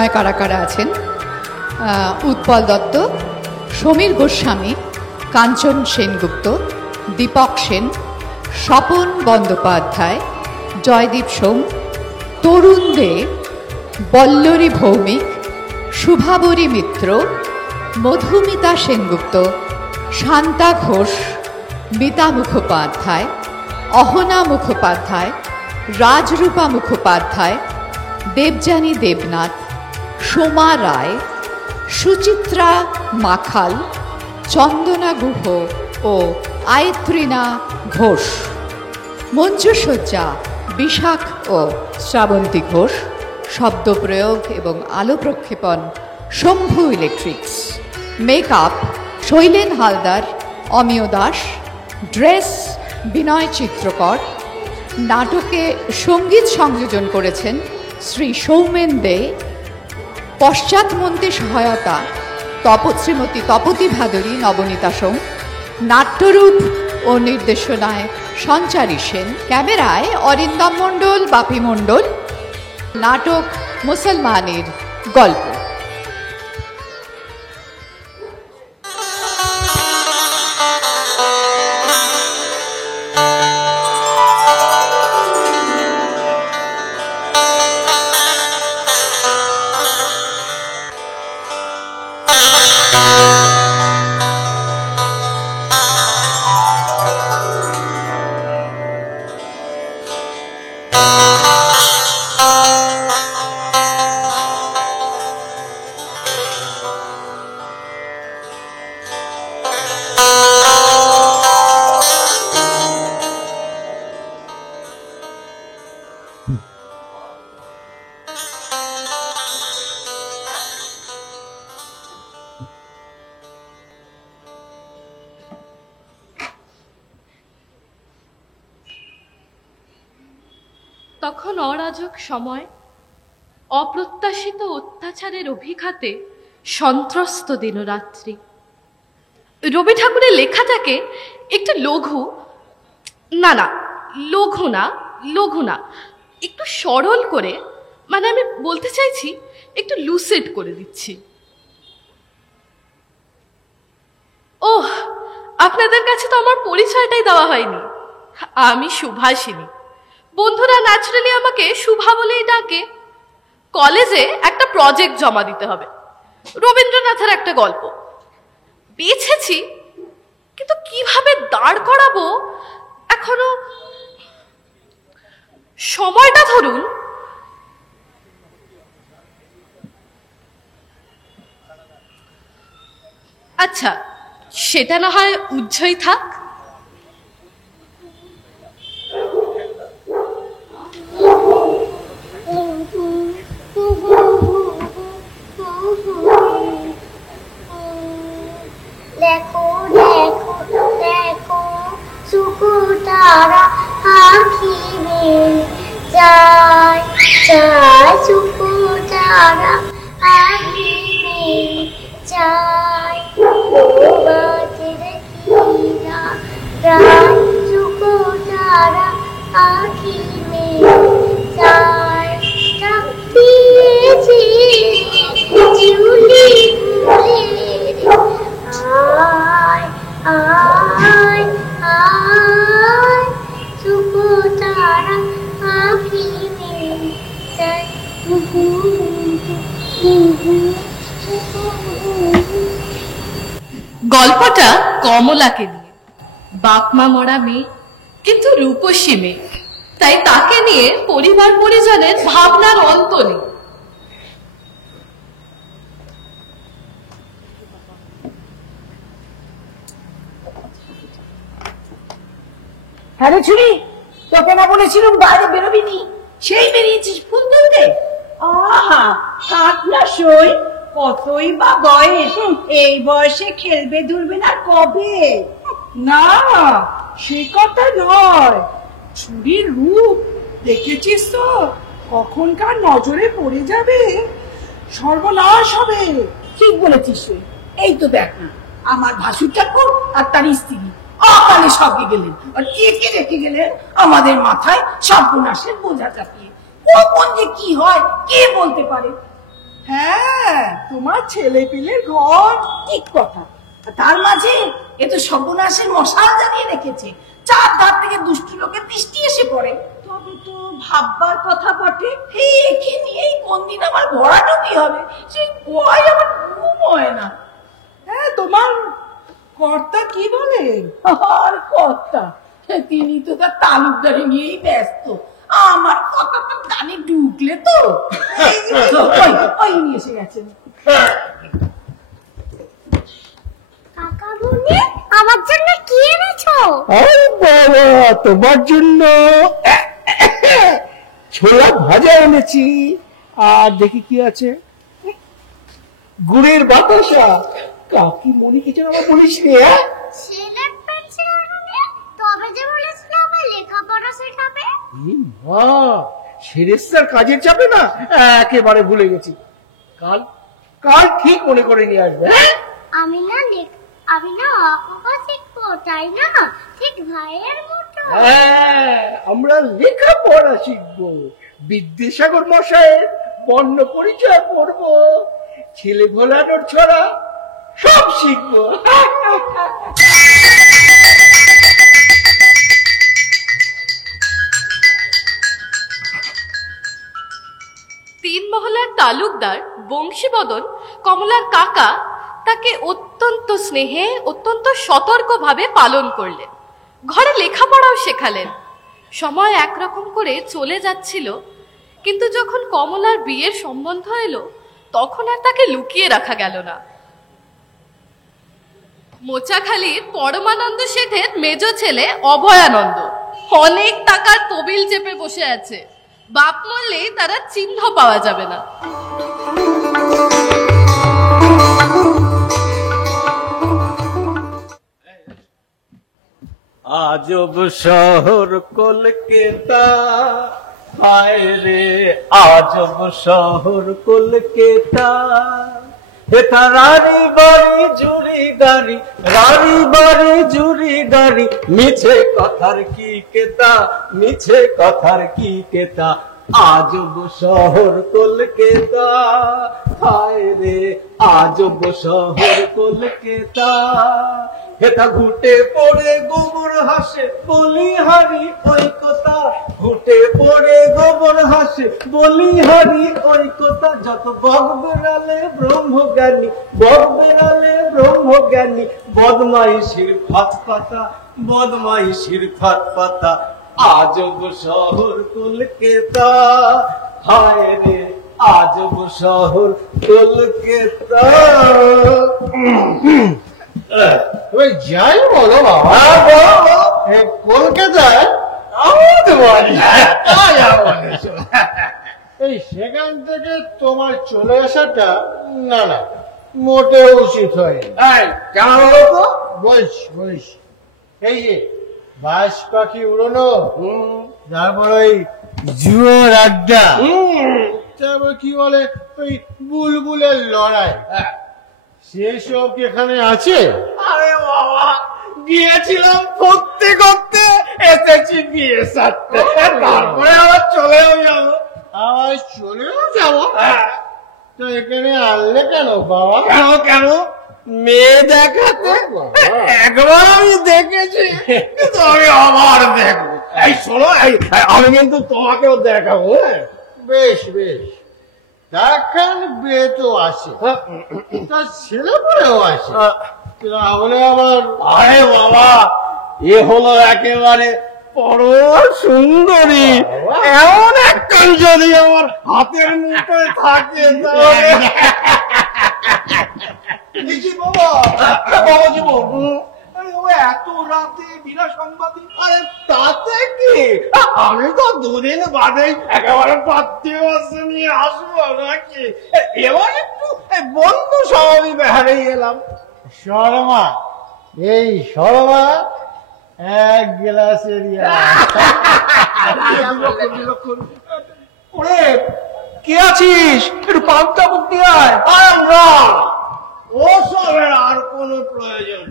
অভিনয় কারা কারা আছেন? উৎপল দত্ত, সমীর গোস্বামী, কাঞ্চন সেনগুপ্ত, দীপক সেন, স্বপন বন্দ্যোপাধ্যায়, জয়দীপ সোম, তরুণ দে, বল্লরী ভৌমিক, শুভাবরী মিত্র, মধুমিতা সেনগুপ্ত, শান্তা ঘোষ, মিতা মুখোপাধ্যায়, অহনা মুখোপাধ্যায়, রাজরূপা মুখোপাধ্যায়, দেবযানী দেবনাথ, সোমা রায়, সুচিত্রা মাখাল, চন্দনা গুহ ও আয়ত্রিনা ঘোষ। মঞ্চসজ্জা বিশাখ ও শ্রাবন্তী ঘোষ। শব্দ প্রয়োগ এবং আলো প্রক্ষেপণ শম্ভু ইলেকট্রিক্স। মেকআপ শৈলেন হালদার, অমিয় দাস। ড্রেস বিনয় চিত্রকর। নাটকে সঙ্গীত সংযোজন করেছেন শ্রী সৌমেন দে। পশ্চাৎমন্ত্রী সহায়তা শ্রীমতী তপতী ভাদুরী, নবনীতা সোম। নাট্যরূপ ও নির্দেশনায় সঞ্চারী সেন। ক্যামেরায় অরিন্দম মণ্ডল, বাপি মণ্ডল। নাটক মুসলমানের গল্প। তখন অরাজক সময়, অপ্রত্যাশিত অত্যাচারের অভিঘাতে সন্ত্রস্ত দিনরাত্রি। রবি ঠাকুরের লেখাটাকে একটু লঘু না একটু সরল করে, মানে আমি বলতে চাইছি একটু লুসিড করে দিচ্ছি। ওহ, আপনাদের কাছে তো আমার পরিচয়টাই দেওয়া হয়নি। আমি সুভাষিনী। বন্ধুরা ন্যাচারালি আমাকে শুভা বলেই ডাকে। কলেজে একটা প্রজেক্ট জমা দিতে হবে, রবীন্দ্রনাথের একটা গল্প বেছেছি, কিন্তু কিভাবে দাঁড় করাবো এখনো সময়টা ধরুন আচ্ছা, সেটা না হয় উজ্জ্বই থাক। দেখো দেখো দেখো সুকুতারা আঁখি মেল যায় যায়, সুকুতারা আঁখি মেল যায়। বাজে কিরা রায়, সুকুতারা আঁখি মেল যায়। দিয়েছি চিউলি ফুলের আয় আয় আয়, সুকুতারা আঁখি মেল যায়। গল্পটা কমলাকে নিয়ে। বাপ মা মরা মেয়ে, কিন্তু রূপসী মেয়ে, তাই তাকে নিয়ে পরিবার পরিজনের ভাবনার অন্ত নেই। হ্যাঁ রে ছুরি, তোকে না বলেছিলাম বাইরে বেরোবি নি, সেই বেরিয়েছিস ফুল তুলতে। আহা, থাক না সই, কতই বা বয়স, এই বয়সে খেলবে ধরবে না কবে? না, সে কথা নয়। ছুরির রূপ দেখেছিস তো, কখনকার নজরে পড়ে যাবে, সর্বনাশ হবে। ঠিক বলেছিস। এই তো দেখ না, আমার ভাসুর ঠাকুর আর তার স্ত্রী অকালে সবকে গেলেন, আর একে রেখে গেলেন আমাদের মাথায় সর্বনাশের বোঝা চাপিয়ে। কখন যে কি হয় কে বলতে পারে। হ্যাঁ, তোমার ছেলে পিলের ঘর। ঠিক কথা। আর তার মাঝে এ তো সর্বনাশের মশাল জ্বালিয়ে রেখেছে, চার ধার থেকে দুষ্টু লোকের দৃষ্টি এসে পড়ে। তবে তো ভাববার কথা বটে, এই একে নিয়েই কোন দিন আমার ভরাটুকি হবে, সেই ভয় আমার ঘুম হয় না। হ্যাঁ, তোমার কর্তা কি বলেন? আর কর্তা, তিনি তো তার তালুকদারি নিয়েই ব্যস্ত। আমার কথা তো কানে ঢুকলে তো ওই নিয়ে এসে গেছেন। কাকা বুনি আমার জন্য কি এনেছো? আরে বাবা, তোমার জন্য ছোলা ভাজা এনেছি। আর দেখি কি আছে, গুড়ের বাতাসা। কাকি মনে কি যেন আমার বলিস রে? ছেলের পেন্সিল আনবে, তবে যে বলেছিল আমার লেখাপড়া শেখাবে। মা, সেরেস্তার কাজের চাপে না একেবারে ভুলে গেছি। কাল কাল ঠিক মনে করে নিয়ে আসবে। আমি না অঙ্ক শিখবো, তাই না? ঠিক ভাইয়ের মতো। হ্যাঁ, আমরা লেখাপড়া শিখবো, বিদ্যাসাগর মশাইয়ের বর্ণ পরিচয় পড়বো, ছেলে ভোলানোর ছড়া সব শিখবো। তিন মহলার তালুকদার বংশীবদন কমলার কাকা তাকে অত্যন্ত স্নেহে অত্যন্ত সতর্কভাবে পালন করলেন, ঘরে লেখাপড়াও শেখালেন। সময় একরকম করে চলে যাচ্ছিল, কিন্তু যখন কমলার বিয়ের সম্বন্ধ এলো তখন আর তাকে লুকিয়ে রাখা গেল না। মোচাখালীর পরমানন্দ শেঠের মেজ ছেলে অভয়ানন্দ অনেক টাকার তবিল চেপে বসে আছে, বাপ মরলেই তারা চিহ্ন পাওয়া যাবে না। আজব শহর কলকাতা, হায় রে আজব শহর কলকাতা। এটা রানী বাড়ি জুড়ি গাড়ি, রানী বাড়ি জুড়ি গাড়ি, মিছে কথার কি কেতা, মিছে কথার কি কেতা। আজব শহর কলকাতা, হায় রে আজব শহর কলকাতা। হেতা ঘুটে পড়ে গোবর হাসে বলিহারি ওই কথা, ঘুটে পড়ে গোবর হাসে বলিহারি ওই কথা। যত বক বেড়ালে ব্রহ্মজ্ঞানী, বক বেড়ালে ব্রহ্মজ্ঞানী, বদমাইশির ফাঁদ পাতা, বদমাইশির ফাঁদ পাতা। আজব শহর কলকাতা, হায় রে আজব শহর কলকাতা। তুমি যাই বলো বাবা, কলকাতায় এই সেখান থেকে তোমার চলে আসাটা না না মোটেও উচিত হয়নি। কেন বলতো? বলিস এই যে বাস পাখি উড়োনো, তারপর ওই জুয়োর আড্ডা, তারপর কি বলে ওই বুলবুলের লড়াই, সেসব কি এখানে আছে? আরে বাবা, গিয়েছিলাম ফুর্তি করতে, এসেছি বিয়ে সারতে, তারপরে আবার চলেও যাবো। আবার চলেও যাবো? তো এখানে আনলে কেন বাবা? কেন কেন? মেয়ে দেখাতে। একবার আমি দেখেছি, কিন্তু আমি আবার দেখবো। এই শোনো, আমি কিন্তু তোমাকেও দেখাবো। বেশ দেখান, বিয়ে তো আসে, তার ছেলে পরেও আসে, তাহলে আবার আরে বাবা, এ হলো একেবারে পরম সুন্দরী, এমন একজন যদি আমার হাতের মুঠোয় থাকে তাহলে। দেখি বাবা, বাবা জীবন, ও এত রাতে বিনা সংবাদী। আরে তাতে কি, আমি তো দুদিন বাদেই একেবারে পাত্রী নিয়ে আসবো নাকি। এবার একটু বন্ধু স্বাভাবিক হারিয়ে গেলাম। শর্মা, এই শর্মা এক গ্লাসের ওরে কে আছিস, একটু পান্তা বুক দিয়ে আয়। আমরা ওসবের আর কোনো প্রয়োজন,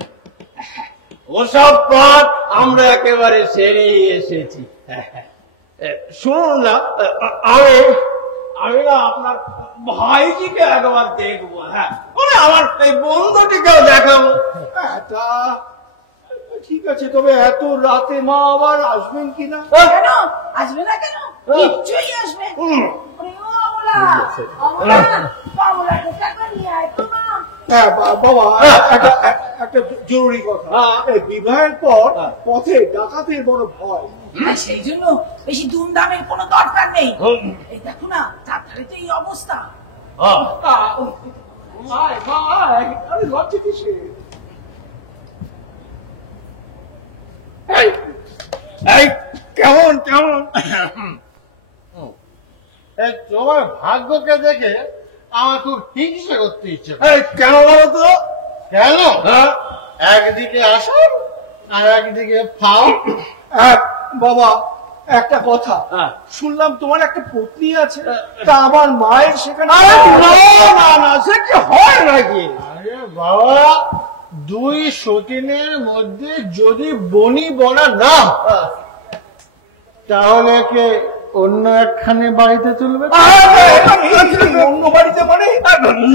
ওসব পথ আমরা একেবারে সেরেই এসেছি। শুনুন না, আমি না আপনার ভাইজিকে একবার দেখবো। হ্যাঁ, মানে আমার এই বন্ধুটিকেও দেখাবো। তা ঠিক আছে, তবে এত রাতে মা আবার আসবেন কিনা? কেন আসবে না? কেন নিশ্চয়ই আসবে। ওরে ও অমলা, অমলা, অমলাকে টাকা নিয়ে আয় তো মা। হ্যাঁ বাবা, একটা জরুরি কথা। এই বিবাহের পর পথে ডাকাতের বড় ভয়। আর সেই জন্য বেশি ধুমধামের কোনো দরকার নেই। এই দেখো না, তাড়াতাড়ি তো এই অবস্থা। আয় মা আয়, আরে লজ্জা কিসে? এই কেমন কেমন? এই তোমার ভাগ্যকে দেখে আমার খুব হিংসা করতে ইচ্ছে করে। এই কেন বলো তো? কেন? হ্যাঁ, একদিকে আসল আর একদিকে ফাও। বাবা একটা কথা, শুনলাম তোমার একটা পত্নী আছে, তা আমার মায়ের সেখানে। আরে না না না, সে কি হয় নাকি? আরে বাবা, দুই সতীনের মধ্যে যদি বনি বনা না হয়, তাহলে কে অন্য একখানে বাড়িতে চলবে? অন্য বাড়িতে মানে?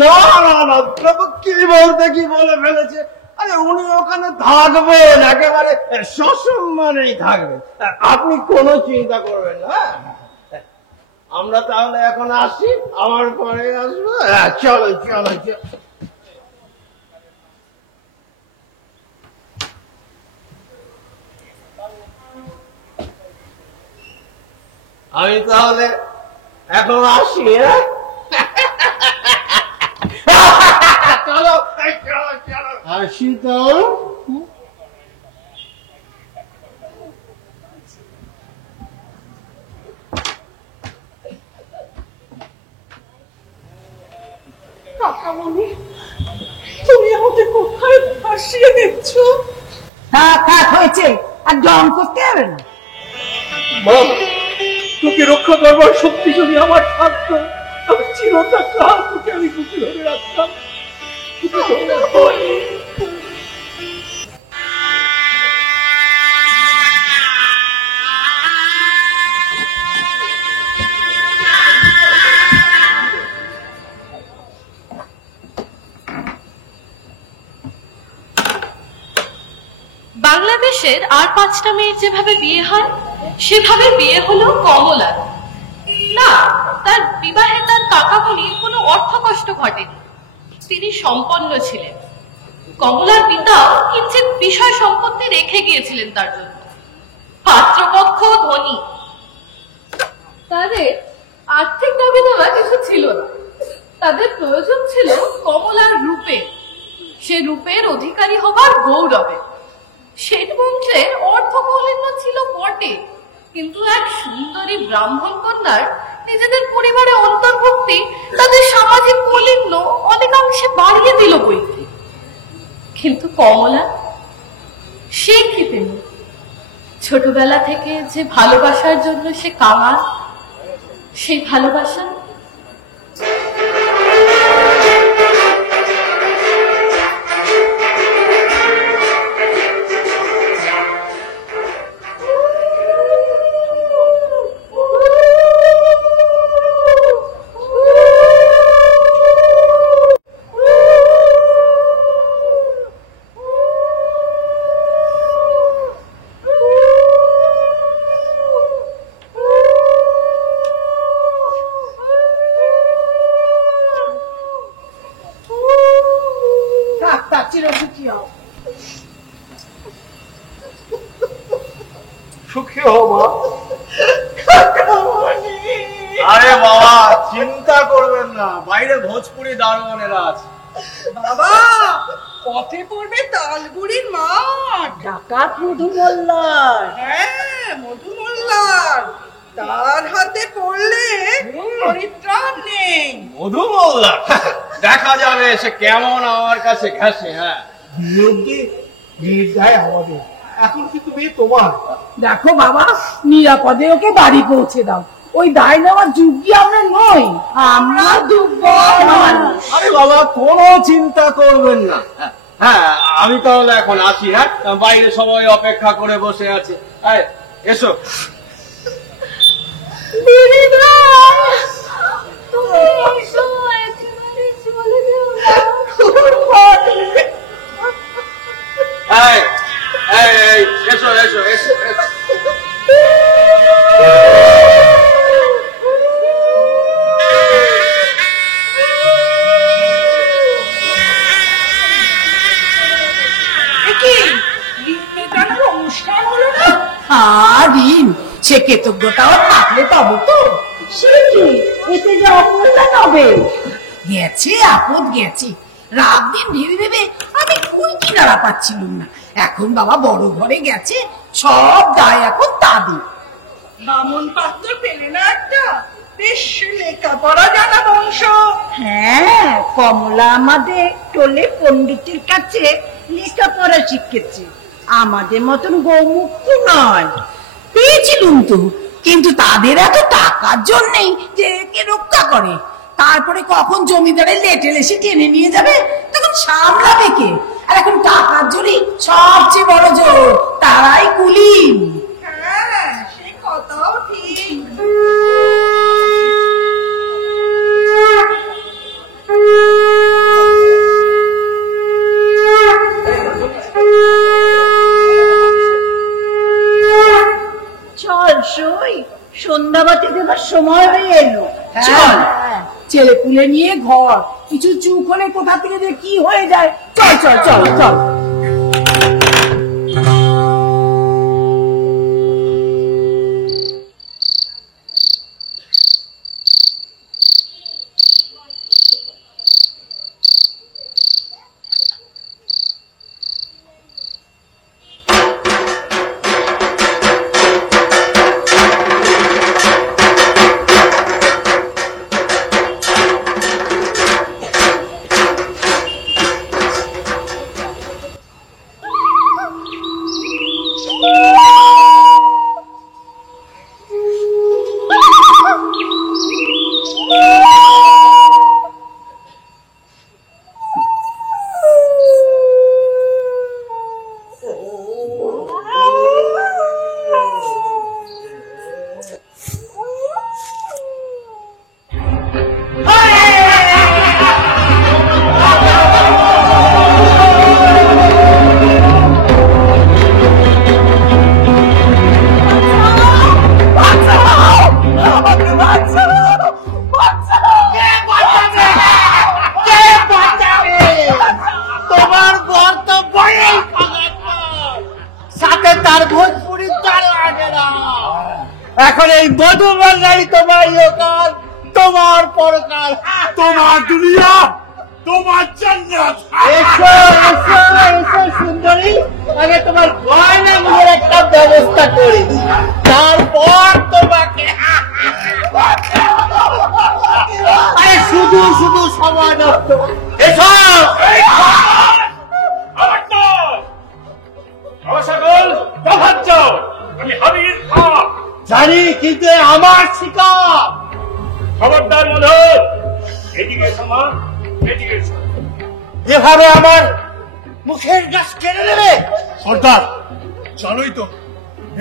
না না না, প্রভু কি বলতে কি বলে ফেলেছে। আরে উনি ওখানে থাকবেন, একেবারে সসম্মানেই থাকবেন, আপনি কোনো চিন্তা করবেন না। আমরা তাহলে এখন আসি, আমার পরে আসবো। চলো চলো চলো। আমি তাহলে এখন আসি। হ্যাঁ, চলো চলো চলো। আসি তো। কাকামণি, তুমি আমাদের কোথায় ভাসিয়ে দিচ্ছ? থাক থাক, হয়েছে, আর ডং করতে হবে না। মা, তোকে রক্ষা করবার শক্তি যদি আমার থাকতো, আমি চিরকাল তোকে আমি বুকে ধরে রাখতাম। বাংলাদেশের আর 5টা মেয়ের যেভাবে বিয়ে হয় সেভাবে বিয়ে হলো কমলার। না, তার বিবাহে তার কাকামণির কোনো অর্থ কষ্ট ঘটেনি। তিনি সম্পন্ন ছিলেন। কমলার পিতাও কিঞ্চিৎ বিষয় সম্পত্তি রেখে গিয়েছিলেন তার জন্য। পাত্রপক্ষ ধনী, তাদের আর্থিক দাবি দেওয়া কিছু ছিল না। তাদের প্রয়োজন ছিল কমলার রূপে, সে রূপের অধিকারী হবার গৌরবে। শেঠ বংশের অর্থকৌলিন্য ছিল বটে, কিন্তু এক সুন্দরী ব্রাহ্মণ কন্যার নিজেদের পরিবারে অন্তর্ভুক্তি তাদের সামাজিক কৌলিন্য অনেকাংশে বাড়িয়ে দিল বইকে। কিন্তু কমলা সে কি পেল? ছোটবেলা থেকে যে ভালোবাসার জন্য সে কাঙাল, সেই ভালোবাসা চিরসুখী হও। সুখী হও মা। আরে বাবা, চিন্তা করবেন না, বাইরে ভোজপুরি দারোয়ানেরা আছে। বাবা, পথে পড়বে তালগুড়ির মাঠ। ডাকাত মধু মোল্লার। হ্যাঁ, মধু মোল্লার। তার হাতে পড়লে পরিত্রাণ নেই। মধু মোল্লা, দেখা যাবে সে কেমন আমার কাছে ঘেঁষে। হ্যাঁ, বিয়ের দায় আমাদের, এখন কিন্তু বিয়ে তোমার। দেখো বাবা, নিরাপদে ওকে বাড়ি পৌঁছে দাও। ওই দায় নেওয়ার যোগ্য আমরা নই, আমরা দুর্বল মানুষ। আরে বাবা, কোনো চিন্তা করবেন না। হ্যাঁ, আমি তাহলে এখন আসি। হ্যাঁ, বাইরে সবাই অপেক্ষা করে বসে আছে। এসো। সে কৃতজ্ঞতাও থাকলে তবে তো। সে কি, এতে যে অপরাধ হবে? গেছে আপদ গেছে, রাত দিন ভেবে ভেবে আমি কোন কিনারা পাচ্ছিলাম না। এখন বাবা বড় ঘরে গেছে, সব দায় এখন তাদের। বামন পাত্র পেলে না একটা, বেশ লেখাপড়া জানা বংশ। হ্যাঁ, কমলা আমাদের টোলে পণ্ডিতের কাছে লেখাপড়া শিখেছে, আমাদের মতন গৌমুক্ত নয়। পেয়েছিলুম তো, কিন্তু তাদের এত টাকার জন্যই যে একে রক্ষা করে। তারপরে কখন জমিদারের লেটেল এসে টেনে নিয়ে যাবে, তখন সামলাবে কে? আর এখন টাকার জোরই সবচেয়ে বড় জোর, তারাই কুলিন। হ্যাঁ, সে কথাও ঠিক। চল সই, সন্ধ্যাবাতি দেবার সময় হয়ে এলো। চল, ছেলে পুলে নিয়ে ঘর, কিছু চুপ হলে কোথা থেকে যে কি হয়ে যায়। চল চল চল চল। এখন এই মধুবালাই তোমার ইহকাল, তোমার পরকাল, তোমার দুনিয়া, তোমার জান্নাত। এসো এসো এসো সুন্দরী, আগে তোমার গয়নাগুলোর একটা ব্যবস্থা করি, তারপর তোমাকে। আরে শুধু শুধু সময় নষ্ট। এসো জানি, কিন্তু আমার শিকার। খবরদার মধু, এদিকে সমা, এদিকে যেভাবে আমার মুখের গাছ কেড়ে নেবে। সর্দার জানোই তো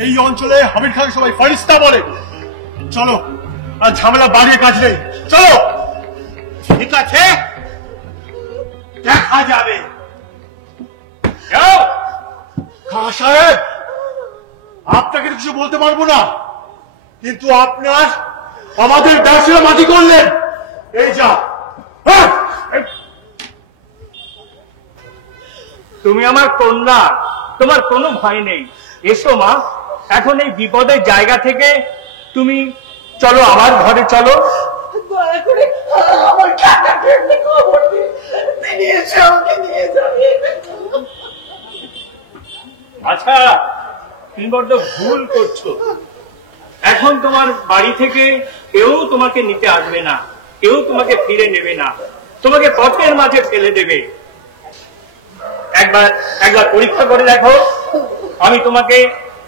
এই অঞ্চলে হামিদ খান সবাই ফারিস্তা বলে। চলো, আর ঝামেলা বাড়িয়ে কাজ নেই, চলো। ঠিক আছে, দেখা যাবে। খাঁ সাহেব, আপনাকে কিছু বলতে পারবো না, কিন্তু আপনার আমাদের ব্যবসা মাটি করলেন, এই যা। তুমি আমার কন্যা, তোমার কোনো ভয় নেই। এসো মা, এখন এই বিপদের জায়গা থেকে তুমি চলো, আমার ঘরে চলো। দয়া করে আমার টাকাটা একটু খবর দিন, তিনি এসে আমাকে নিয়ে যাবে। আচ্ছা, তুমি বড্ড ভুল করছো। এখন তোমার বাড়ি থেকে কেউ তোমাকে নিতে আসবে না, কেউ তোমাকে ফিরে নেবে না, তোমাকে পথের মাঝে ফেলে দেবে। একবার পরীক্ষা করে দেখো। আমি তোমাকে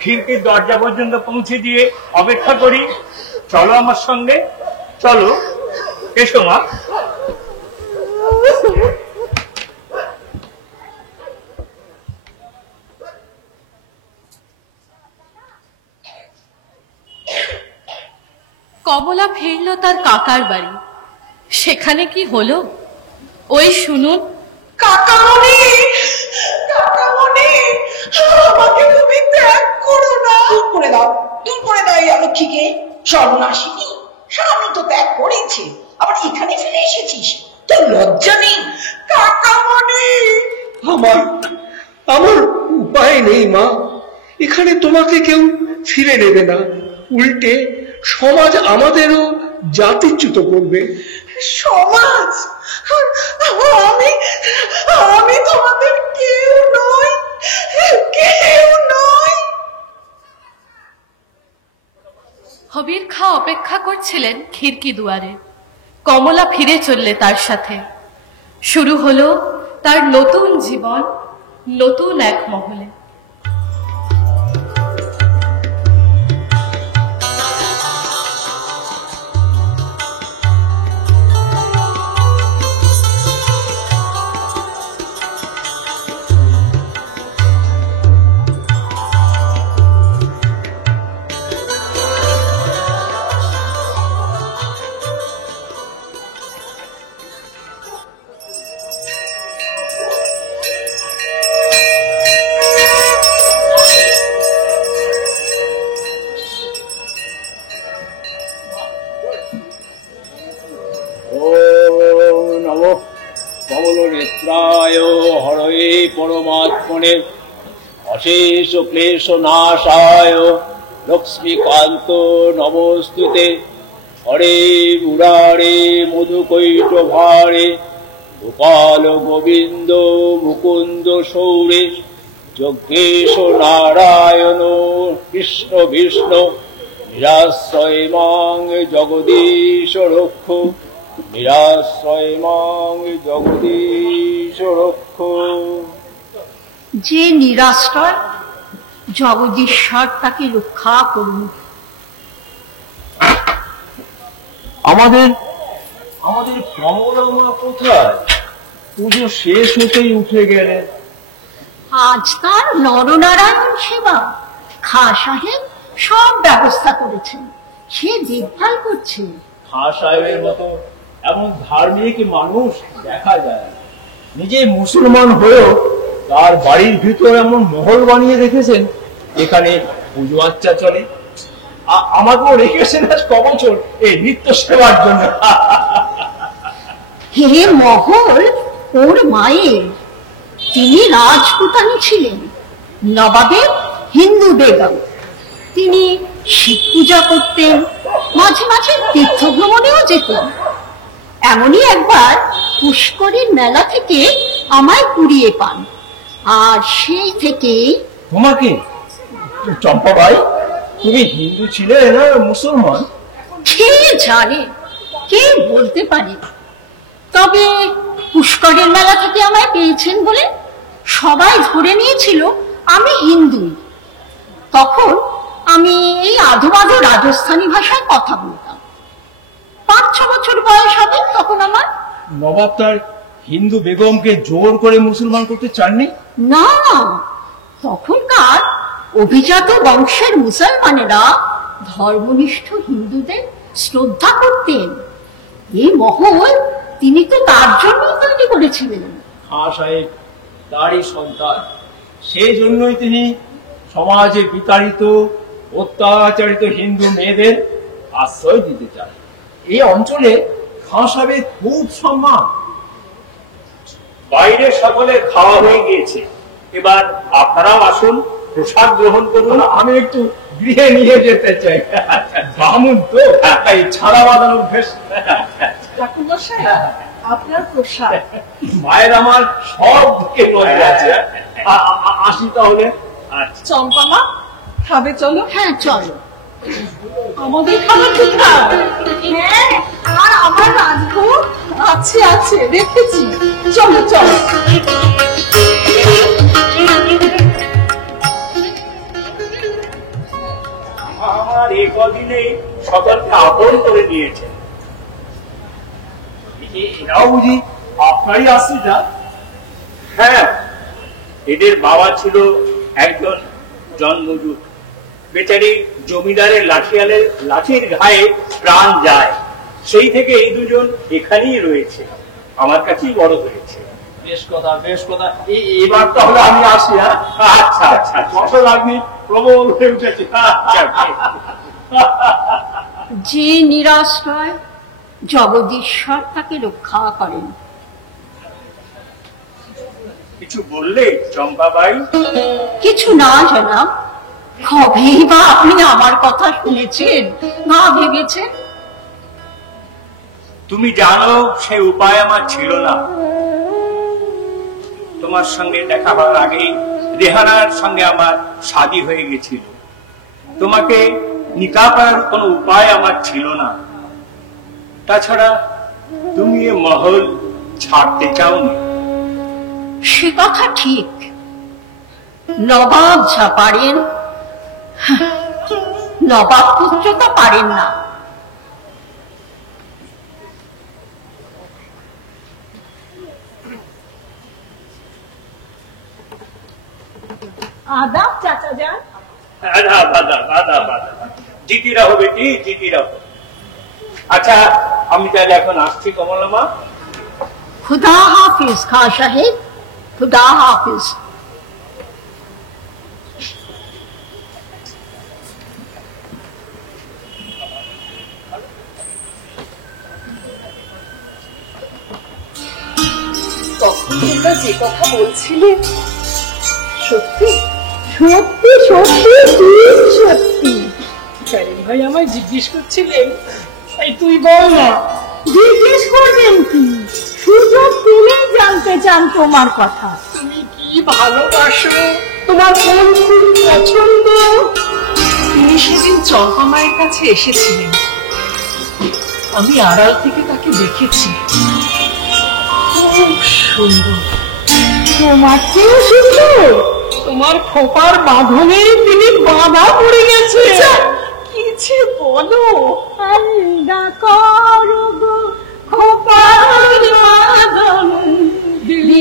খিড়কির দরজা পর্যন্ত পৌঁছে দিয়ে অপেক্ষা করি। চলো আমার সঙ্গে, চলো। এসো মা। কমলা ফিরল তার কাকার বাড়ি। সেখানে কি হলো ওই শুনুন। কাকামণি, কাকামণি, আমাকে তুমি ত্যাগ করো না। দূর করে দাও, দূর করে দাও এই অলক্ষীকে। সর্বনাশিনী, স্বামী তো ত্যাগ করেছে, আবার এখানে ফিরে এসেছিস, তোর লজ্জা নেই? কাকামণি, আমার উপায় নেই মা, এখানে তোমাকে কেউ ফিরে নেবে না। উল্টে সমাজ আমাদেরও জাতিচ্যুত করবে। সমাজ? আমি আমি তোমাদের কেউ নই, কেউ নই। হবির খা অপেক্ষা করছিলেন খিড়কি দুয়ারে। কমলা ফিরে চললে তার সাথে। শুরু হলো তার নতুন জীবন, নতুন এক মহলে। কমলনেত্রায় হরয়ে পরমাত্মনে অশেষ ক্লেশ নাশায় লক্ষ্মীকান্ত নমস্তুতে। হরে মুরারে মধুকৈটভারে গোপাল গোবিন্দ মুকুন্দ সৌরে যজ্ঞেশ নারায়ণ কৃষ্ণ বিষ্ণু নিরাশ্রয় মাং জগদীশ রক্ষ, নিরাশ্রয় মাং জগদীশ রক্ষ। যে নিরাশ্রয়, জগদীশ্বর তাকে রক্ষা করুন। আমাদের কমলা মা কোথায়? পুজো শেষ হতেই উঠে গেলেন। আজ তার নরনারায়ণ সেবা খাঁ সাহেব সব ব্যবস্থা করেছেন, সে দেখভাল করছে। খাঁ সাহেবের মতো এমন ধার্মিক মানুষ দেখা যায়। নিজে মুসলমান হয়েও তার বাড়ির ভিতর এমন মহল বানিয়ে রেখেছেন, এখানে পুজো আচ্চা চলে। আমাকেও রেখেছেন আজ কবছর এই নিত্য সেবার জন্য। হে মহল ওর মায়ের, তিনি রাজপুতানি ছিলেন, নবাবের হিন্দু বেগম। তিনি শিব পূজা করতেন, মাঝে মাঝে তীর্থ ভ্রমণেও যেতেন। এমনই একবার পুষ্করের মেলা থেকে আমায় কুড়িয়ে পান, আর সেই থেকেই। তোমাকে? চম্পা ভাই, তুমি হিন্দু ছিলে না মুসলমান? কে জানে, কে বলতে পারে। তবে পুষ্করের মেলা থেকে আমায় পেয়েছেন বলে সবাই ধরে নিয়েছিল আমি হিন্দু। তখন আমি এই আধো আধো রাজস্থানী ভাষায় কথা বলতাম। 5-6 বছর বয়স হবে তখন আমার। নবাব তার হিন্দু বেগমকে জোর করে মুসলমান করতে চাননি? না, তখনকার অভিজাত বংশের মুসলমানেরা ধর্মনিষ্ঠ হিন্দুদের শ্রদ্ধা করতেন। এই মহল তিনি তো তার জন্য তৈরি করেছিলেন। খাঁ সাহেব তারই সন্তান, সেই জন্যই তিনি সমাজে বিতাড়িত অত্যাচারিত হিন্দু মেয়েদের আশ্রয় দিতে চান। এই অঞ্চলে খাঁ সাহেবের খুব সম্মান। বাইরে সকলের খাওয়া হয়ে গিয়েছে, এবার আপনারাও আসুন, প্রসাদ গ্রহণ করুন। আমি একটু গৃহে নিয়ে যেতে চাই। বামুন তো তাই ছাড়া বাঁধানোর বেশ। আপনার প্রসাদ। মায়ের আমার সব দিকে নজর আছে। আসি তাহলে। চম্পা মা, খাবে চলো? হ্যাঁ চলো। আমাদের খাবার কোথায়? হ্যাঁ, আর আমার রাজভোগ আছে, আছে রেখেছি। চলো চলো। আমার এই কদিনে সকলকে আপন করে নিয়েছে। এরাও বুঝি আপনারই আশ্রিতা? হ্যাঁ, এদের বাবা ছিল একজন জন্মজুট। বেচারি জমিদারের লাঠির ঘায়ে প্রাণ যায়, সেই থেকে এই দুজন এখানেই রয়েছে, আমার কাছেই বড় হয়েছে। বেশ কথা, বেশ কথা। এবার তাহলে আমি আসি। আচ্ছা আচ্ছা, ফসল আপনি প্রবল হয়ে উঠেছে। যে নিরাশ্রয়, জগদীশ্বর তাকে রক্ষা করেন। কিছু বললে চম্পাবাই? কিছু না জনাব, কবেই বা আপনি আমার কথা শুনেছেন না ভেবেছেন? তুমি জানো সে উপায় আমার ছিল না। তোমার সঙ্গে দেখা হওয়ার আগেই রেহানার সঙ্গে আমার শাদী হয়ে গেছিল। তোমাকে নিকাহ করার কোনো উপায় আমার ছিল না। তাছাড়া তুমি এ মহল ছাড়তে চাওনি। সে কথা ঠিক, নবাব যা পারেন নবাব পুত্র তা পারেন না। আদাব চাচা যান। জিতি রাখো বেটি, জিতি রাখো। আচ্ছা আমি তাহলে এখন আসছি কমলা মা। খুদা হাফিজ খান সাহেব, খুদা হাফিজ। তখন তোমরা যে কথা বলছিলে সত্যি সত্যি সত্যি ঠিক সত্যি। কারিম ভাই আমায় জিজ্ঞেস করছিলেন, এই তুই বল না। জিজ্ঞেস করবেন কি, সুযোগ পেলেই জানতে চান তোমার কথা। তুমি কি ভালোবাসো, তোমার কোন ফুল পছন্দ। তিনি সেদিন চম্পা মায়ের কাছে এসেছিলেন, আমি আড়াল থেকে তাকে দেখেছি, খুব সুন্দর। তোমার চেয়েও সুন্দর? তোমার খোপার বাঁধনে তিনি বাঁধা পড়ে গেছে। কি যে বলো। আলগা করো গো খোপার বাঁধন, দিল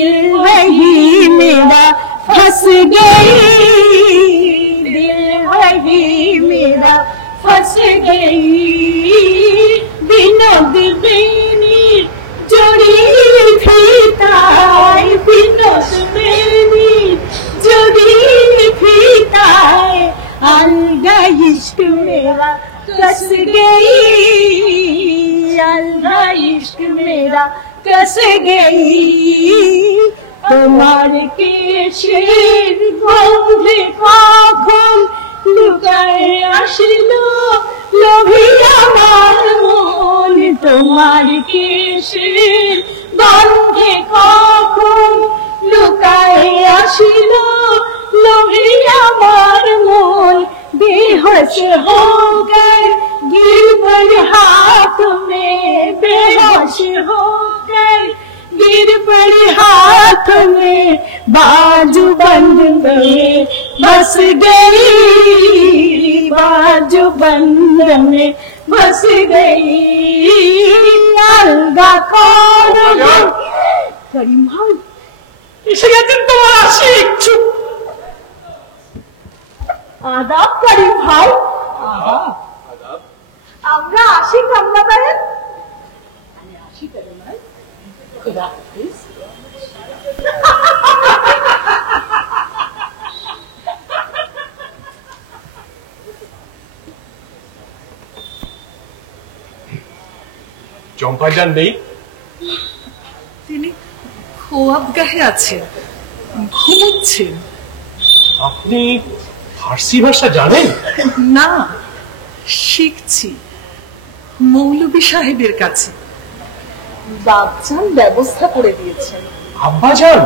वही मेरा फंस गई, दिल वही मेरा फंस गई, বিনোদ বেনির জড়ি ফিতায়, বিনোদ বেনির জড়ি ফিতায়, अलगा इश्क मेरा कस गई, अलगा इश्क मेरा कस गई, তোমার কেশের গন্ধে কখন লুকায় আসিল লোভী আমার মন, তোমার কেশের গন্ধে কখন লুকায় আসিল লোভী আমার মন, बेहोश हो गए गिर पड़े हाथ में, बेहोश हो गए गिर पड़े हाथ में, बाजू बंद में बस गई, बाजू बंद में बस गई, अलगा कौन। करीम भाई এসে গেছেন তোমার আশিক। চুপ। आदाब करीम भाई। আমরা আসি কমলা বাড়ি। আমি আসি করিম ভাই, খুদা হাফিজ। চম্পাজান নেই? তিনি খোয়াবগাহে আছেন, ঘুমোচ্ছেন। আপনি ফার্সি ভাষা জানেন? না, শিখছি মৌলভী সাহেবের কাছে। বাচ্চান ব্যবস্থা করে দিয়েছেন। আব্বাজান?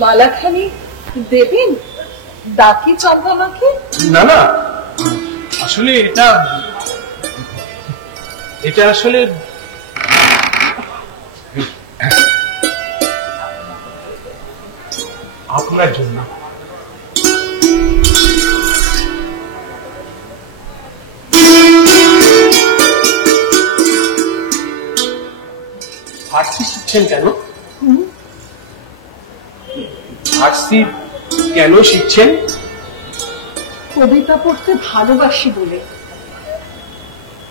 মালাখানি দেবেন? ডাকি চম্পামাকে? না না, আসলে এটা আসলে আপনার জন্য। ফার্সি শিখছেন কেন? ফার্সি কেন শিখছেন? কবিতা পড়তে ভালোবাসি বলে।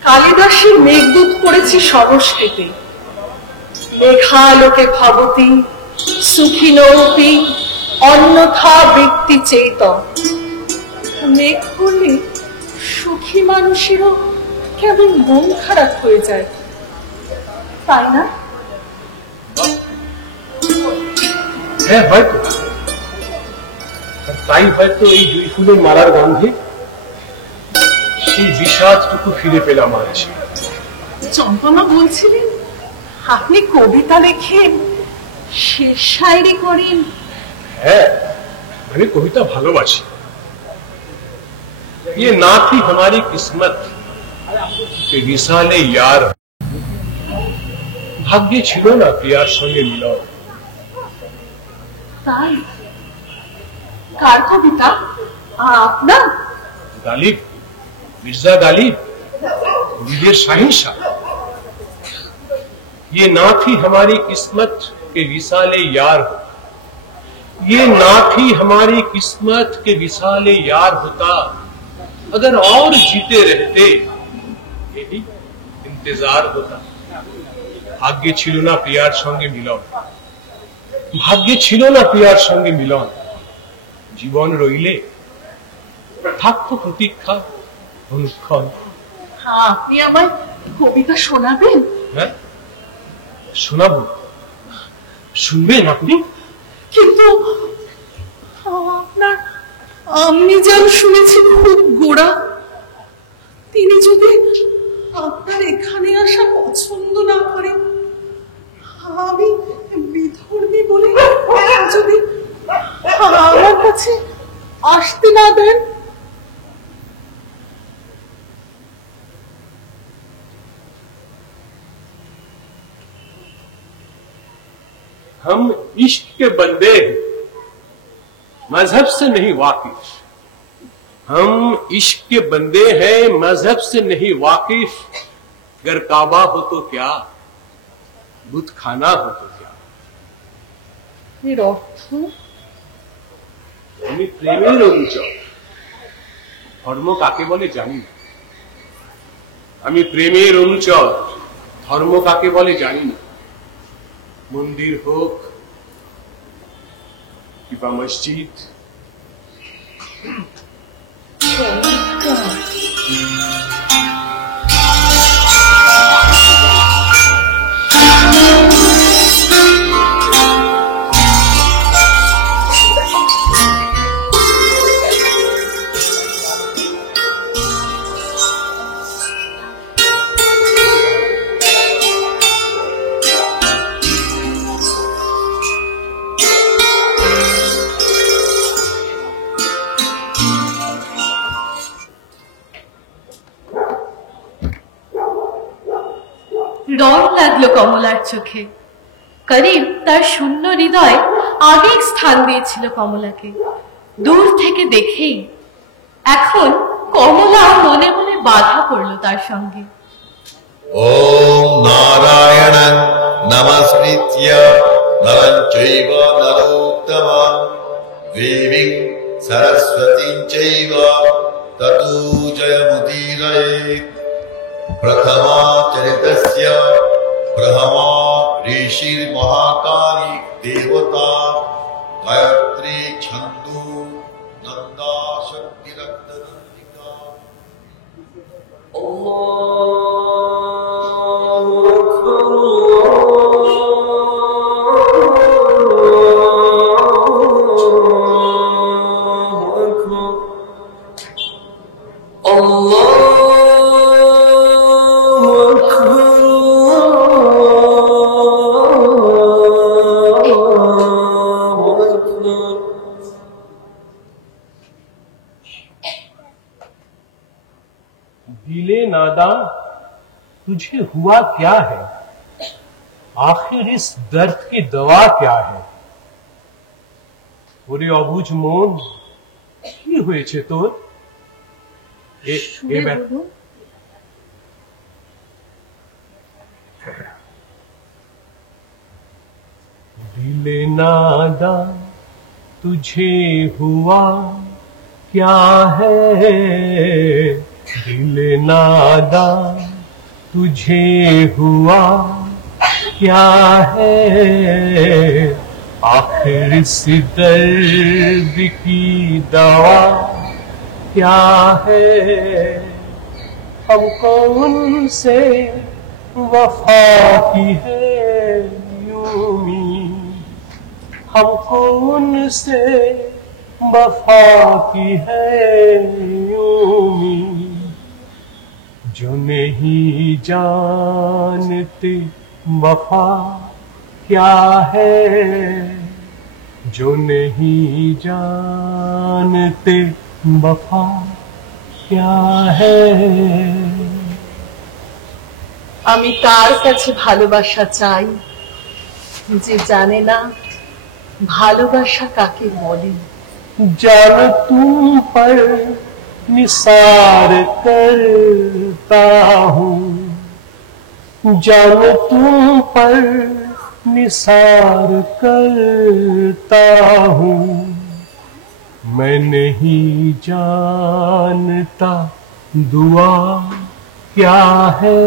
কালিদাসের মেঘদূত পড়েছি সংস্কৃতে। মেঘালোকে ভবতি সুখিনোপি অন্যথা বৃত্তি চেতন। মেঘ পড়লে সুখী মানুষেরও কেমন মন খারাপ হয়ে যায়, তাই না? হ্যাঁ হয়তো, তাই হয়তো এই জুঁই ফুলের মালার গন্ধে সেই বিষাদটুকু ফিরে পেলাম আজ। চম্পা বলছিলেন আপনি কবিতা লেখেন, শেষ শায়রি করেন। হ্যাঁ, আমি কবিতা ভালোবাসি। ये ना थी हमारी किस्मत के विशाले यार, ভাগ্যে ছিল না প্রিয়ার সঙ্গে মিলন। তাই কার কবিতা? আপনার? গালিব, মির্জা গালিব, কবিদের শাহিনशाह। ये ना थी हमारी किस्मत के विशाले यार, ये ना थी हमारी किस्मत के विशाले यार होता, अगर और जीते रहते यही इंतजार होता। भाग्य ছিল না প্রিয়ার সঙ্গে মিলন, ভাগ্যে ছিল না প্রিয়ার সঙ্গে মিলন। জীবন রইলে থাকতো প্রতীক্ষা অনুক্ষণ। আপনি আমায় কবিতা শোনাবেন? হ্যাঁ, শোনাবো। শুনবেন আপনি? কিন্তু আপনার আমি যেন শুনেছি খুব গোড়া। তিনি যদি আপনার এখানে আসা পছন্দ না করেন, আমি বিধর্মী বলে যদি আমার কাছে আসতে না দেন। हम इश्क के बंदे हैं, मजहब से नहीं वाकिफ। हम इश्क के बंदे हैं, मजहब से नहीं वाकिफ। अगर काबा हो तो क्या, बुत खाना हो तो क्या। এর অর্থ? আমি প্রেমের অনুচর, ধর্ম কাকে বলে জানি না। আমি প্রেমের অনুচর, ধর্ম কাকে বলে জানি না। মন্দির হোক কিংবা মসজিদ, রং লাগলো কমলার চোখে। করিম তার শূন্য হৃদয় আগে স্থান দিয়েছিল কমলাকে, দূর থেকে দেখেই। এখন কমলা মনে মনে বাধা পড়ল তার সঙ্গে। ওম নারায়ণং নমস্কৃত্য নরং চৈব নরোত্তমং দেবীং সরস্বতীং চৈব ততো জয়মুদীরয়েৎ। प्रथमा चरितस्य ब्रह्मा ऋषिर्महाकाली देवता गायत्री छंदो नंदा शक्तिरत्नंदिका। दिले नादान तुझे हुआ क्या है, आखिर इस दर्द की दवा क्या है। ওরে অবুঝ মন, কি হয়েছে তোর? दिले नादा तुझे हुआ क्या है, दिल नादा तुझे हुआ क्या है, आखिर इस दर्द की दवा क्या है। हमको उनसे वफा की है यूं उम्मीद, हमको उनसे वफा की है उम्मीद, जो नहीं जानते वफा क्या है, जो नहीं जानते वफा क्या है। আমি তার কাছে ভালোবাসা চাই যে জানে না ভালোবাসা কাকে বলে। जान तुम पर निसार करता हूँ, जान तुम पर निसार करता हूँ, मैं नहीं जानता दुआ क्या है,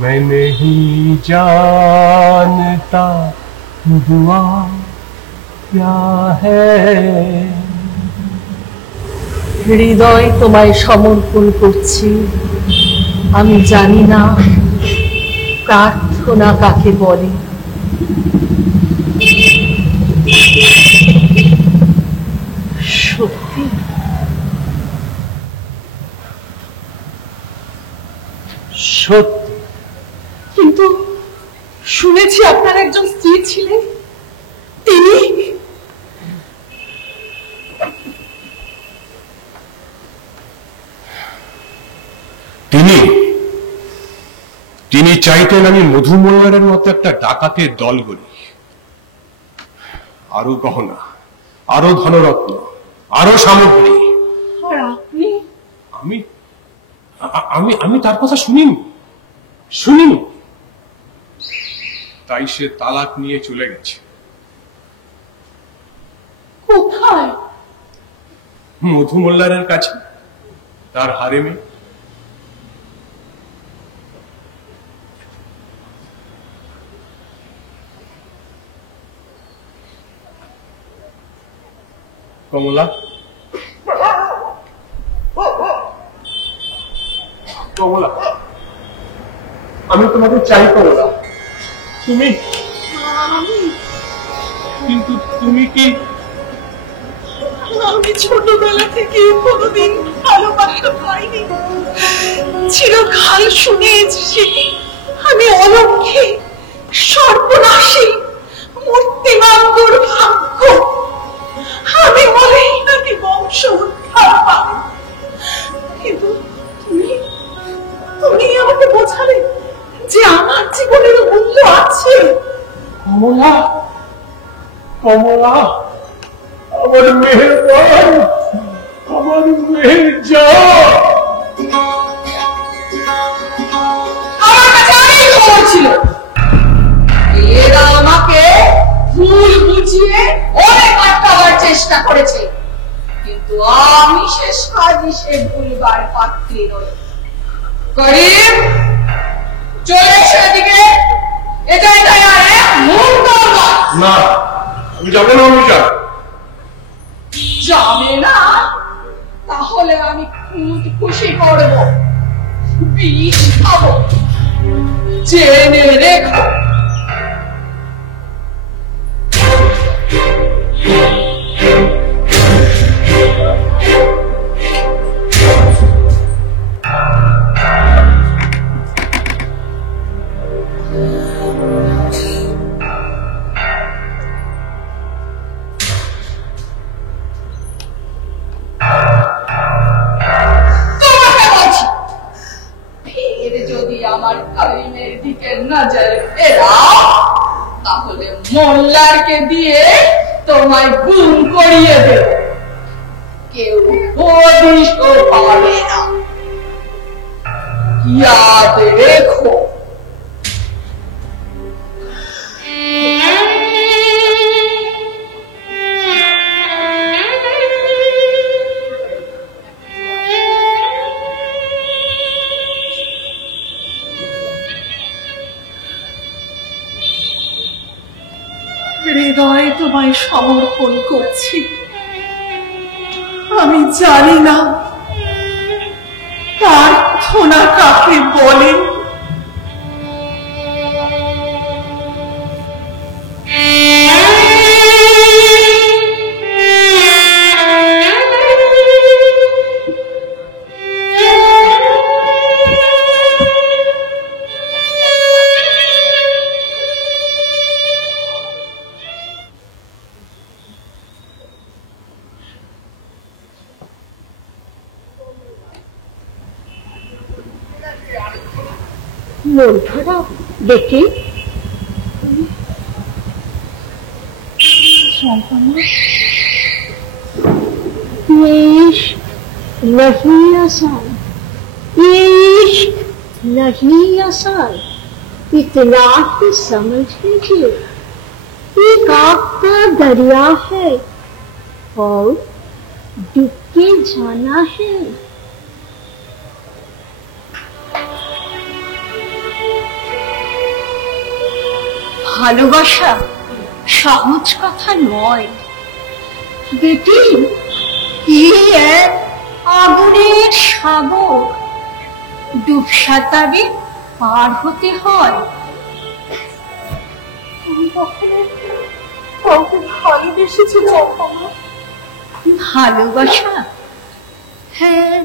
मैं नहीं जानता दुआ क्या है। হৃদয় তোমায় সমর্পণ করছি, আমি জানি না প্রার্থনা কাকে বলে। সত্যি সত্যি। কিন্তু শুনেছি আপনার একজন স্ত্রী ছিলেন, তিনি তিনি তিনি চাইতেন আমি মধু মল্লারের মতো একটা ডাকাতের দল গড়ি, আরো গহনা, আরো ধনরত্ন, আরো সামগ্রী। আর আপনি? আমি আমি আমি তার কথা শুনিনি, তাই সে তালাক নিয়ে চলে গেছে। কোথায়? মধু মল্লারের কাছে, তার হারেমে। কমলা, কমলা, আমি তোমাকে চাই কমলা। তুমি কিন্তু তুমি কি? আমি ছোটবেলা থেকে কোনোদিন ভালোবাসা পাইনি, চিরকাল শুনে এসেছি আমি অলক্ষী, সর্বনাশী, মূর্তিমান দুর্ভাগ্য। আমি বলেই নাকি বংশ উদ্ধার পাবে, কিন্তু তুমি আমাকে বোঝালে যে আমার জীবনের মূল্য আছে। কমলা, কমলা, আমার মেহেরবান, আমার মেহেরজান। আমার কাছে অনেক খবর ছিল, এরা আমাকে ভুল বুঝিয়ে অনেক আটকাবার চেষ্টা করেছে, কিন্তু আমি সে সাজিশে ভুলবার পাত্রী নই। করিম, চলে এসো এদিকে। এটা আর এক মুহূর্ত না, আমি যাবো না। আমি যাবে না? তাহলে আমি খুশি করব, বিষ খাবো, জেনে রেখো। আমার করিমের দিকে নজর ফেরাও, তাহলে মোল্লারকে দিয়ে তোমায় গুম করিয়ে দেব, কেউ হদিশ পাবে না। ইয়াদ রেখো। হৃদয় তোমায় সমর্পণ করছি, আমি জানি না প্রার্থনা কাকে বলে। মন খারাপ দেখি। ये इश्क नहीं आसान, ये इश्क नहीं आसान, इतना ही समझ लीजिए एक आग का दरिया है और डूब के जाना है। ভালোবাসা সহজ কথা নয় বেটি, এক আগুনের সাগর, ডুব সাঁতারে পার হতে হয়। তুমি কখনো কাউকে ভালোবেসেছো? ভালোবাসা? হ্যাঁ।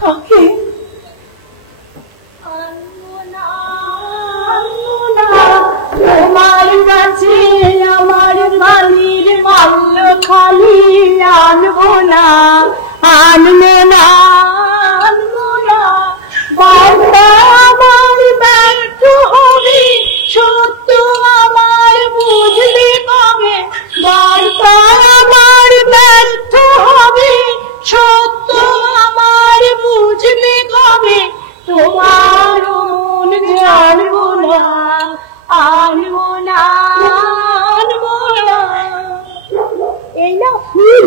কাকে? তোমার কাছে আমার বালির মাল্য খালি আনবো না, আনবো না, আনবো না। বার্তা আমার ব্যর্থ হবে, সত্য আমার বুঝলে কবে। বার্তা আমার ব্যর্থ হবে, সত্য আমার বুঝলে কবে। তোমার মন জানবো না, আনবো না, আনবো না। এই না ফুল,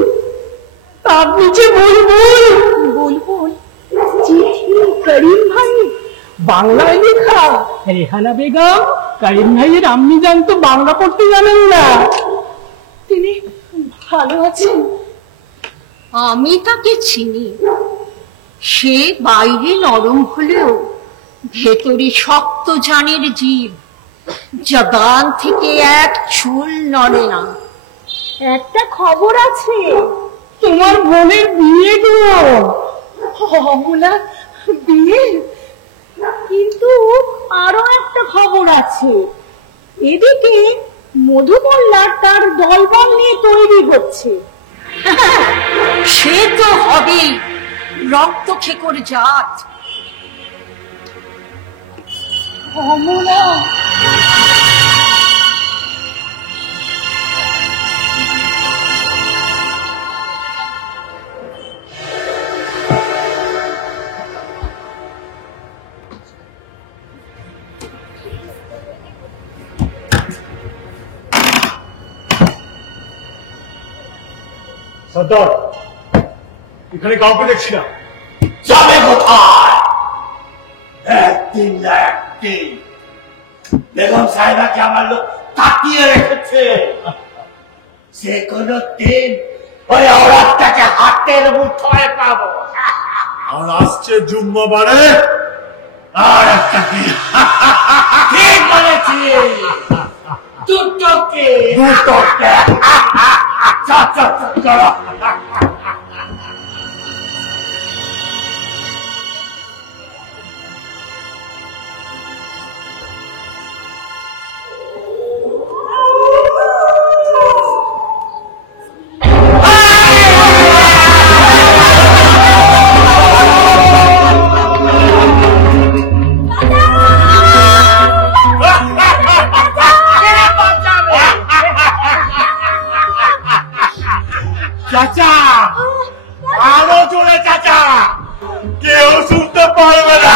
তার নিচে বুলবুল। বুলবুল চিঠি করিম ভাই, বাংলায় লেখা। রেহানা বেগম, করিম ভাইয়ের আম্মি জান তো বাংলা পড়তে জানেন না। তিনি ভালো আছেন? আমি তাকে চিনি। সে বাইরে নরম হলেও ভেতরে শক্ত জানের জীব, জবান থেকে এক চুল নড়ে না। একটা খবর আছে, তোমার বোনের বিয়ে গো। অমলা বিয়ে? কিন্তু আরো একটা খবর আছে, এদিকে মধুমল্লা তার দলবল নিয়ে তৈরি হচ্ছে। সে তো হবেই, রক্ত খেকর জাত। অমলা সর্দার, এখানে কাউকে দেখছি না। যাবে কোথায়? একদিন না একদিন বেগম সাহেবাকে আমার লোক তাকিয়ে রেখেছে। যে কোনো দিন ওই ওরাটাকে হাতের মুঠোয় পাবো। আর আসছে জুম্মাবারে আর একটা দিন। ঠিক বলেছি, দুটোকে দুটোকে। চলো চাচা, আরো চলে চাচা, কেউ শুনতে পারবে না।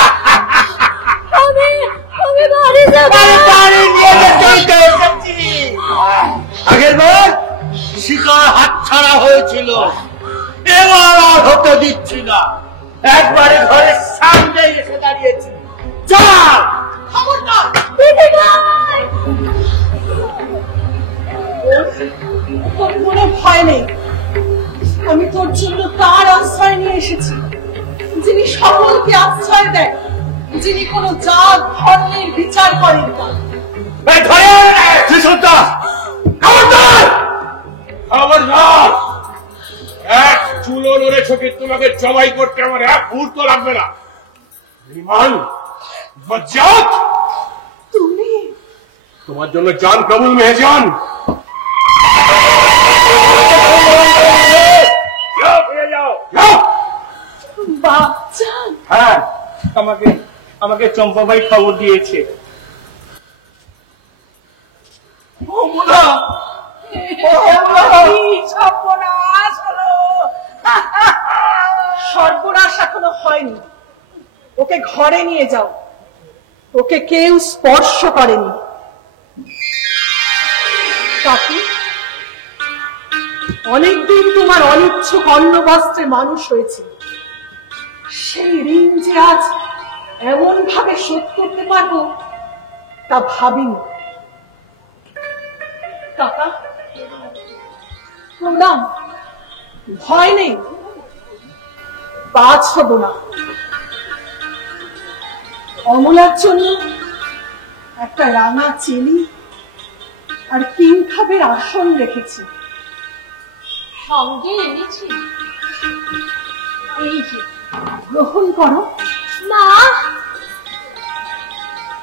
আগের বার শিকার হাতছাড়া হয়েছিল, এবার আর হতে দিচ্ছি না। একবারে ঘরের সামনে এসে দাঁড়িয়েছি। চল কোনো ভয় নেই, আমি তোর জন্য তার আশ্রয় নিয়ে এসেছি, যিনি সকলকে আশ্রয় দেন, যিনি কোনো জাত ধর্মের বিচার করেন না। এক চুলো নড়ে ছকে তোমাকে জবাই করতে আমার এক মুহূর্ত লাগবে না। তুমি তোমার জন্য জান কবুল মেহজান। বাপজান, হ্যাঁ, আমাকে চম্পাবাই খবর দিয়েছে। সর্বনাশ এখনো হয়নি, ওকে ঘরে নিয়ে যাও, ওকে কেউ স্পর্শ করেনি। কাকু, অনেকদিন তোমার অনিচ্ছুক অন্নবস্ত্রে মানুষ হয়েছে, সেই ঋণ যে আজ এমন ভাবে শোধ করতে পারবো তা ভাবিনি। কাকা প্রণাম, ভয় নেই, বাজ হব না। অমলার জন্য একটা রাঙা চেলি আর কিংখাবের আসন রেখেছি, সঙ্গে এনেছি। এই যে গ্রহণ করো। মা,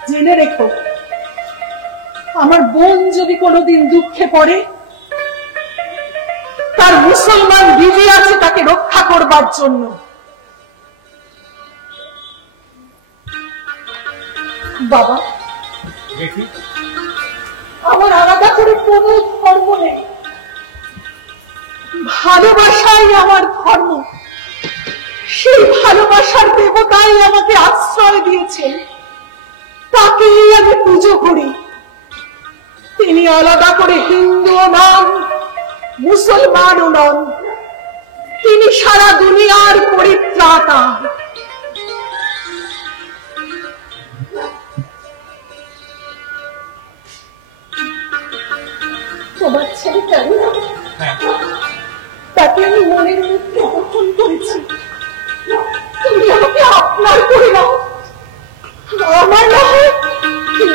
জেনে রেখো, আমার বোন যদি কোনোদিন দুঃখে পড়ে, তার মুসলমান বিবি আছে তাকে রক্ষা করবার জন্য। বাবা, আমার আলাদা করে কোনো ধর্ম নেই, ভালোবাসাই আমার ধর্ম। সেই ভালোবাসার দেবতাই আমাকে আশ্রয় দিয়েছেন, তাকেই আমি পুজো করি। তিনি আলাদা করে হিন্দুও নন, মুসলমানও নন, তিনি সারা দুনিয়ার পরিত্রাতা। তোমার ছেলে কেন, তাকে আমি মনের মধ্যে গ্রহণ করেছি, তুমি আমাকে আপনার করে নাও। আমার না হয়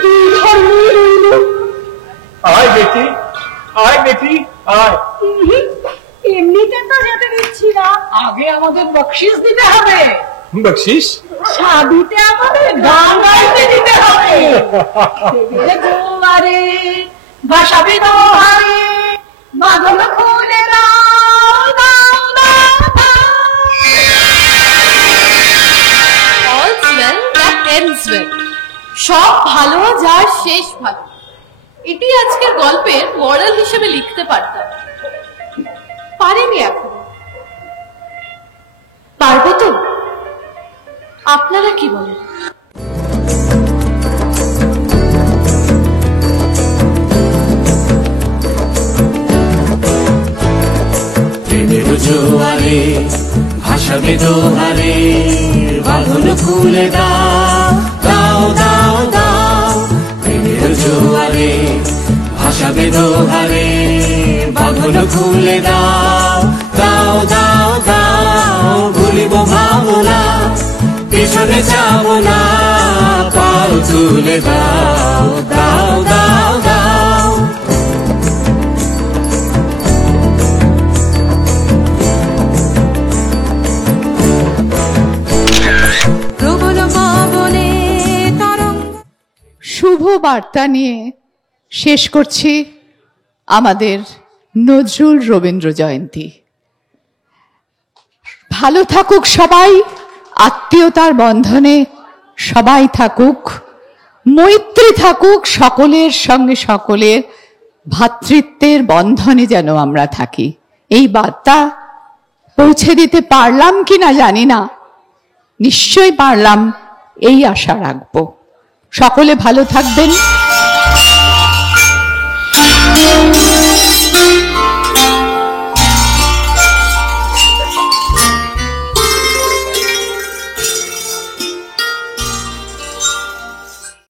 দুই ধর্মের রইল। আয় বেটি, আয় বেটি, আয়। এমনিতে তো যেতে দিচ্ছি না, আগে আমাদের বকশিস দিতে হবে। বকশিস? শাদিতে আমাদের গান গাইতে দিতে হবে। দুয়ারে ভাসাবে দোহারে, বাঁধন খুলে দাও, দাও, দাও, দাও। All's well that ends well. সব ভালো যার শেষ ভালো, এটি আজকের গল্পের মরাল হিসেবে লিখতে পারতাম, পারিনি এখন। পারবো তো? আপনারা কি বলেন? প্রেমের জোয়ারে ভাসাবে দোহারে, বাঁধন খুলে দাও, দাও, দাও, দাও। প্রেমের জোয়ারে ভাসাবে দোহারে, বাঁধন খুলে দাও, দাও, দাও, দাও। ভুলিব ভাবনা, পিছনে যাব না, পাল তুলে দাও, দাও, দাও, দাও। শুভ বার্তা নিয়ে শেষ করছি আমাদের নজরুল রবীন্দ্র জয়ন্তী। ভালো থাকুক সবাই, আত্মীয়তার বন্ধনে সবাই থাকুক, মৈত্রী থাকুক সকলের সঙ্গে, সকলের ভ্রাতৃত্বের বন্ধনে যেন আমরা থাকি। এই বার্তা পৌঁছে দিতে পারলাম কিনা জানি না, নিশ্চয়ই পারলাম, এই আশা রাখবো। সকলে ভালো থাকবেন।